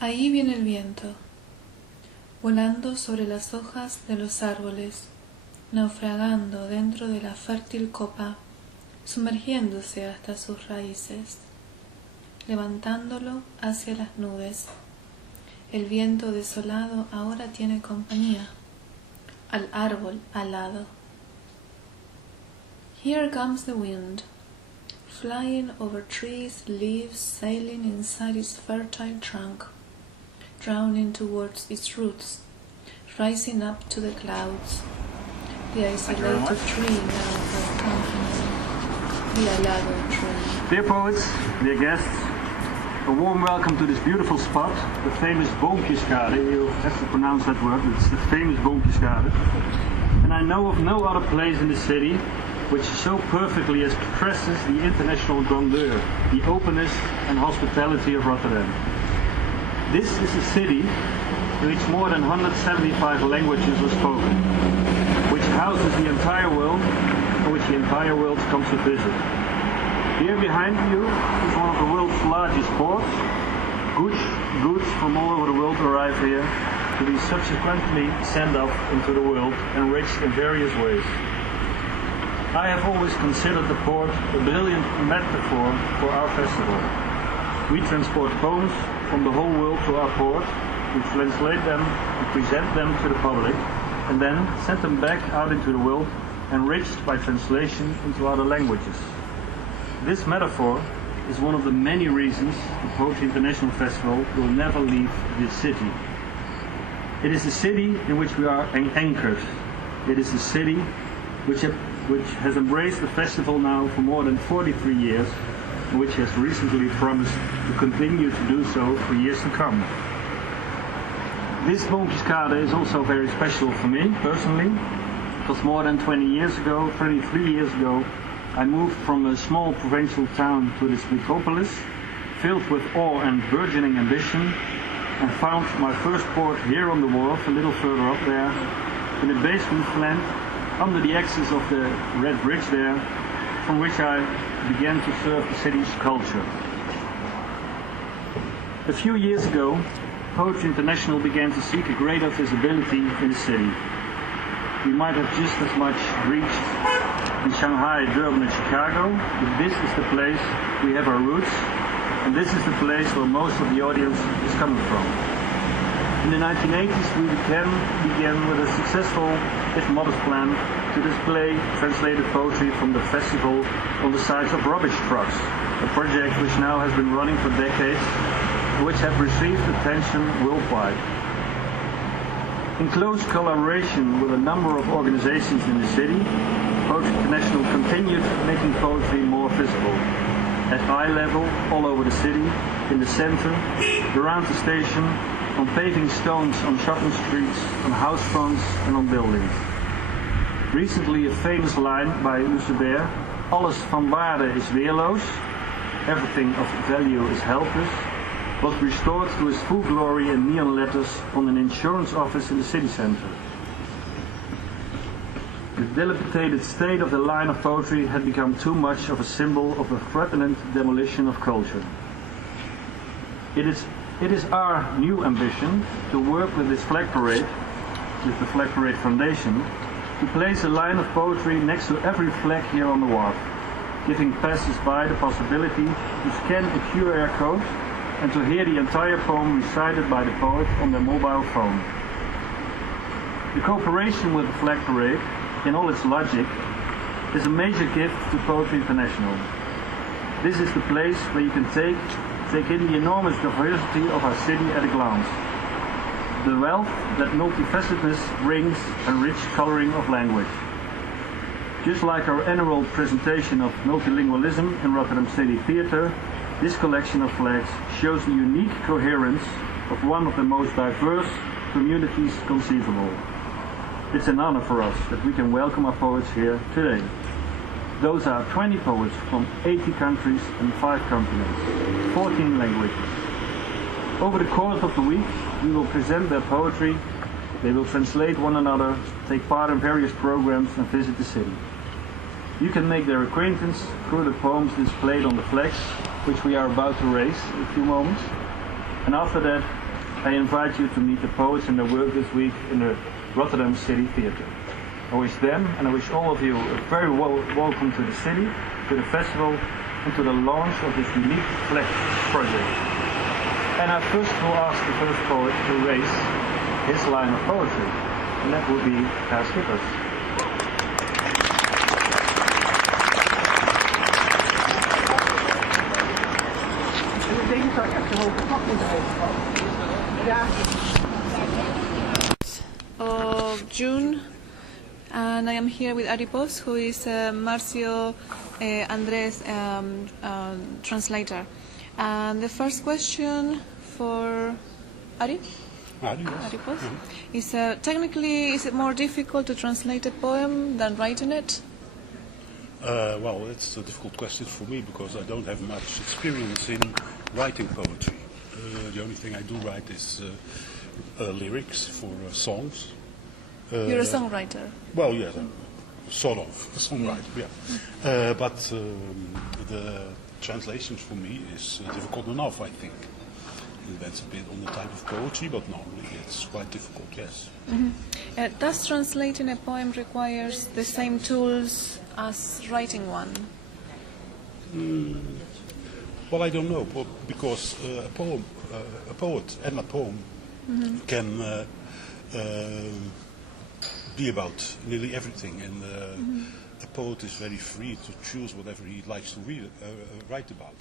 Ahí viene el viento, volando sobre las hojas de los árboles, naufragando dentro de la fértil copa, sumergiéndose hasta sus raíces, levantándolo hacia las nubes. El viento desolado ahora tiene compañía, al árbol alado. Here comes the wind, flying over trees, leaves sailing inside its fertile trunk, drowning towards its roots, rising up to the clouds. The isolated tree now has company, the alado tree. Dear poets, dear guests, a warm welcome to this beautiful spot, the famous Boompjeskade. You have to pronounce that word, it's the famous Boompjeskade. And I know of no other place in the city which so perfectly expresses the international grandeur, the openness and hospitality of Rotterdam. This is a city in which more than 175 languages are spoken, which houses the entire world, and which the entire world comes to visit. Here behind you is one of the world's largest ports. Goods from all over the world arrive here to be subsequently sent off into the world, enriched in various ways. I have always considered the port a brilliant metaphor for our festival. We transport poems from the whole world to our port, we translate them and present them to the public, and then send them back out into the world, enriched by translation into other languages. This metaphor is one of the many reasons the Poetry International Festival will never leave this city. It is a city in which we are anchored. It is a city which has embraced the festival now for more than 43 years, and which has recently promised to continue to do so for years to come. This Boompjeskade is also very special for me personally, because more than 23 years ago, I moved from a small provincial town to this metropolis, filled with awe and burgeoning ambition, and found my first port here on the wharf, a little further up there, in a basement flat, under the axis of the Red Bridge there, from which I began to serve the city's culture. A few years ago, Poetry International began to seek a greater visibility in the city. We might have just as much reached in Shanghai, Durban and Chicago, but this is the place we have our roots, and this is the place where most of the audience is coming from. In the 1980s we began with a successful, if modest plan, to display translated poetry from the festival on the sides of rubbish trucks, a project which now has been running for decades, and which have received attention worldwide. In close collaboration with a number of organizations in the city, Poetry International continued making poetry more visible, at eye level, all over the city, in the center, around the station, on paving stones, on shopping streets, on house fronts and on buildings. Recently a famous line by Lucebert, alles van waarde is weerloos, everything of value is helpless, was restored to its full glory in neon letters on an insurance office in the city center. The dilapidated state of the line of poetry had become too much of a symbol of the threatened demolition of culture. It is our new ambition to work with this flag parade, with the Flag Parade Foundation, to place a line of poetry next to every flag here on the wharf, giving passers-by the possibility to scan a QR code and to hear the entire poem recited by the poet on their mobile phone. The cooperation with the Flag Parade, in all its logic, is a major gift to Poetry International. This is the place where you can take in the enormous diversity of our city at a glance. The wealth that multifacetedness brings and rich coloring of language. Just like our annual presentation of multilingualism in Rotterdam City Theatre, this collection of flags shows the unique coherence of one of the most diverse communities conceivable. It's an honor for us that we can welcome our poets here today. Those are 20 poets from 80 countries and 5 continents, 14 languages. Over the course of the week, we will present their poetry, they will translate one another, take part in various programs and visit the city. You can make their acquaintance through the poems displayed on the flags, which we are about to raise in a few moments. And after that, I invite you to meet the poets and their work this week in the Rotterdam City Theatre. I wish them and I wish all of you a very welcome to the city, to the festival, and to the launch of this unique flag project. And I first will ask the first poet to raise his line of poetry, and that would be Per Schippers. Of June, and I am here with Adipos, who is Marcio Andres translator. And the first question for Adipos is technically, is it more difficult to translate a poem than writing it? Well, it's a difficult question for me because I don't have much experience in writing poetry. The only thing I do write is lyrics for songs. You're a songwriter. Well, yes, sort of a songwriter, yeah. But the translations for me is difficult enough, I think. It depends a bit on the type of poetry, but normally it's quite difficult, yes. Mm-hmm. Does translating a poem requires the same tools as writing one? Well, I don't know, because a poet and a poem can be about nearly everything, and a poet is very free to choose whatever he likes to write about,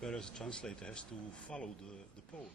whereas a translator has to follow the poet.